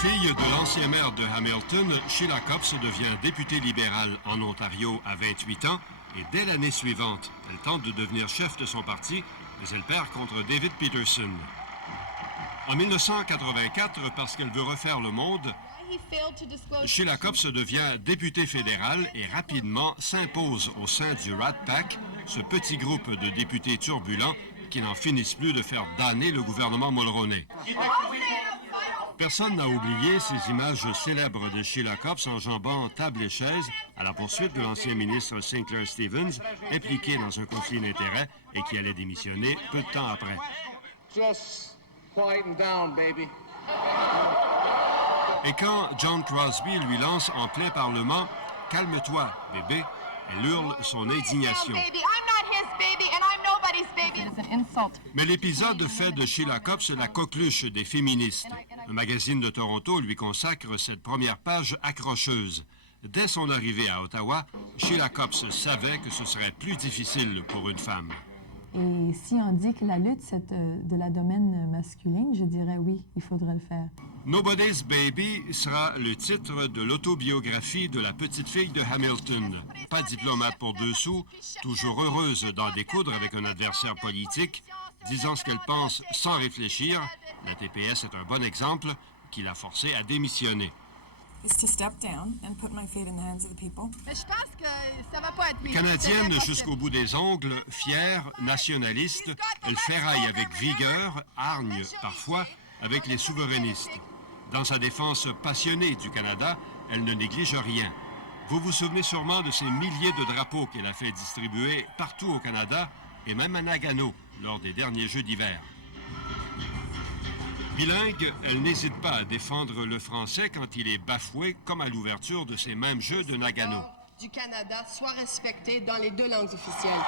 Fille de l'ancien maire de Hamilton, Sheila Copps devient députée libérale en Ontario à 28 ans et dès l'année suivante, elle tente de devenir chef de son parti, mais elle perd contre David Peterson. En 1984, parce qu'elle veut refaire le monde, Sheila Copps devient députée fédérale et rapidement s'impose au sein du Rat Pack, ce petit groupe de députés turbulents qui n'en finissent plus de faire damner le gouvernement Mulroney. Personne n'a oublié ces images célèbres de Sheila Copps enjambant table et chaise à la poursuite de l'ancien ministre Sinclair Stevens, impliqué dans un conflit d'intérêts et qui allait démissionner peu de temps après. Just quieten down, baby. Et quand John Crosby lui lance en plein Parlement « Calme-toi, bébé », elle hurle son indignation. Mais l'épisode fait de Sheila Copps la coqueluche des féministes. Un magazine de Toronto lui consacre cette première page accrocheuse. Dès son arrivée à Ottawa, Sheila Copps savait que ce serait plus difficile pour une femme. Et si on dit que la lutte, c'est de la domaine masculine, je dirais oui, il faudrait le faire. Nobody's Baby sera le titre de l'autobiographie de la petite fille de Hamilton. Pas diplomate pour 2 sous, toujours heureuse d'en découdre avec un adversaire politique, disant ce qu'elle pense sans réfléchir. La TPS est un bon exemple qui l'a forcée à démissionner. Is to step down and put my fate in the hands of the people. Mais je pense que ça va pas être... Canadienne jusqu'au bout des ongles, fière, nationaliste, elle ferraille avec vigueur, hargne parfois, avec les souverainistes. Dans sa défense passionnée du Canada, elle ne néglige rien. Vous vous souvenez sûrement de ces milliers de drapeaux qu'elle a fait distribuer partout au Canada et même à Nagano lors des derniers Jeux d'hiver. Bilingue, elle n'hésite pas à défendre le français quand il est bafoué, comme à l'ouverture de ces mêmes Jeux de Nagano. Du Canada soit respecté dans les 2 langues officielles.